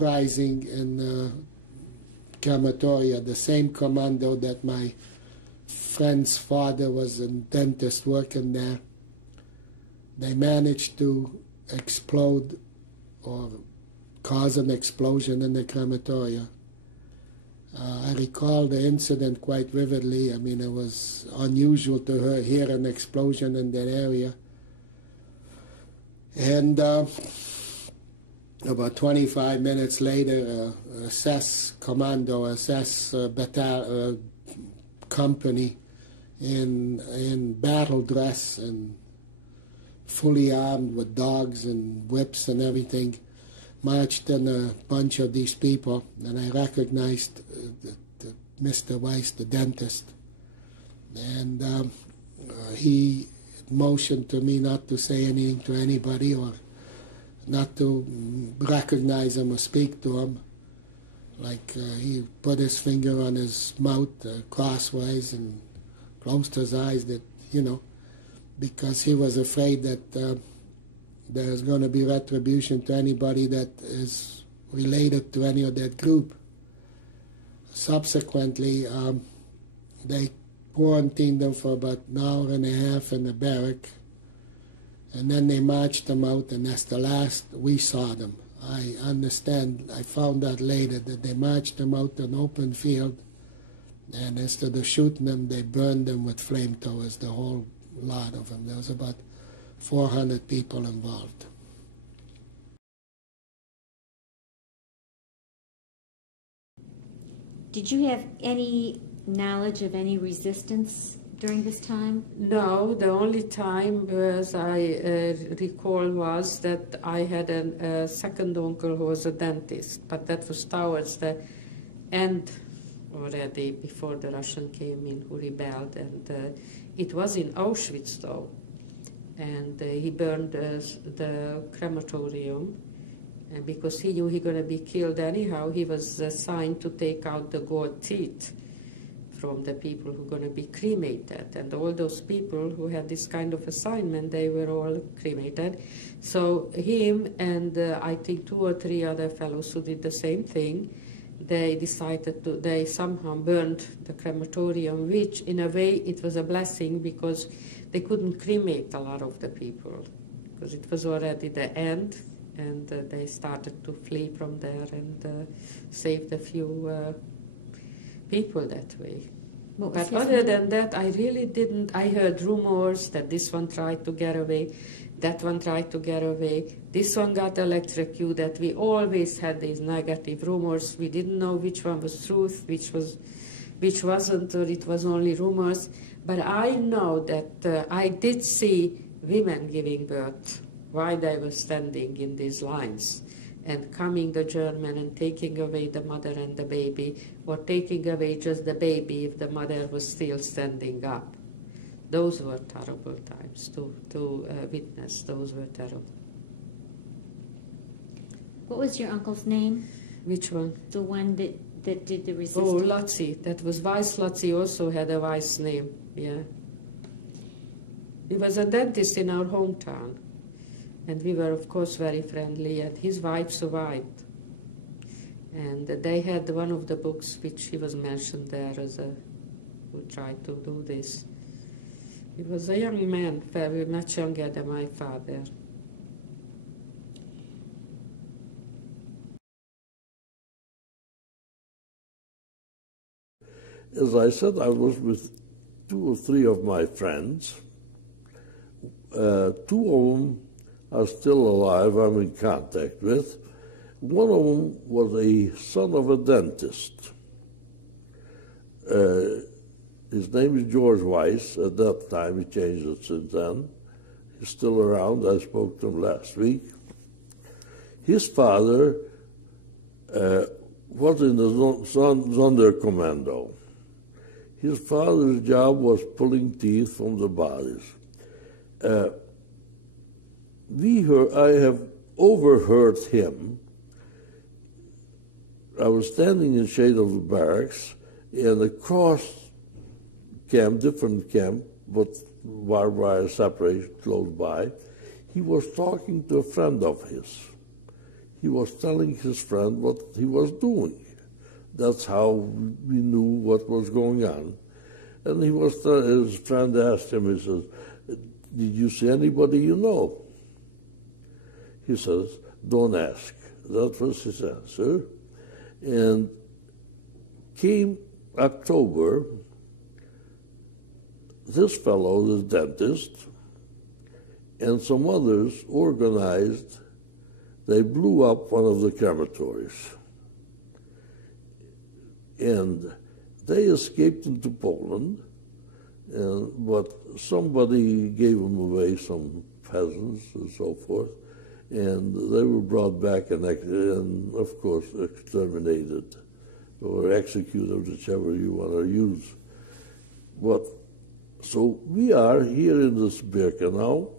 uprising in crematoria. The same commando that my friend's father was a dentist working there. They managed to explode or cause an explosion in the crematoria. I recall the incident quite vividly. I mean, it was unusual to hear an explosion in that area. And about 25 minutes later, SS commando, SS company in battle dress and fully armed with dogs and whips and everything, marched in a bunch of these people, and I recognized Mr. Weiss, the dentist, and he motioned to me not to say anything to anybody or not to recognize him or speak to him. Like he put his finger on his mouth crosswise and closed his eyes, that, you know, because he was afraid that there's going to be retribution to anybody that is related to any of that group. Subsequently, they quarantined them for about an hour and a half in the barrack, and then they marched them out, and that's the last we saw them. I understand, I found out later that they marched them out to an open field, and instead of shooting them, they burned them with flamethrowers, the whole lot of them. There was about 400 people involved. Did you have any knowledge of any resistance during this time? No, the only time, as I recall, was that I had a second uncle who was a dentist, but that was towards the end already, before the Russian came in, who rebelled, and it was in Auschwitz, though, and he burned the crematorium, and because he knew he was going to be killed anyhow, he was assigned to take out the gold teeth from the people who were going to be cremated. And all those people who had this kind of assignment, they were all cremated. So him and I think 2 or 3 other fellows who did the same thing, they decided to, they somehow burned the crematorium, which in a way it was a blessing because they couldn't cremate a lot of the people, because it was already the end, and they started to flee from there and saved a few people that way. But other than that, I really didn't. I heard rumors that this one tried to get away, that one tried to get away, this one got electrocuted. We always had these negative rumors. We didn't know which one was truth, which wasn't, or it was only rumors. But I know that I did see women giving birth while they were standing in these lines, and coming the German and taking away the mother and the baby, or taking away just the baby if the mother was still standing up. Those were terrible times to witness. Those were terrible. What was your uncle's name? Which one? The one that did the resistance? Oh, Lotzi. That was Weiss. Lotzi also had a Weiss name, yeah. He was a dentist in our hometown. And we were, of course, very friendly, and his wife survived. And they had one of the books which he was mentioned there as who tried to do this. He was a young man, very much younger than my father. As I said, I was with 2 or 3 of my friends. 2 of them are still alive, I'm in contact with. One of them was a son of a dentist. His name is George Weiss. At that time, he changed it since then. He's still around. I spoke to him last week. His father was in the Sonderkommando. His father's job was pulling teeth from the bodies. I have overheard him. I was standing in shade of the barracks in a cross camp, different camp, but barbed wire separation close by. He was talking to a friend of his. he was telling his friend what he was doing. That's how we knew what was going on. And his friend asked him, he says, did you see anybody you know? He says, don't ask. That was his answer. And came October, this fellow, the dentist, and some others organized, they blew up one of the crematories. And they escaped into Poland, but somebody gave them away, some peasants and so forth, and they were brought back and of course, exterminated or executed, whichever you want to use. But so we are here in this Birkenau,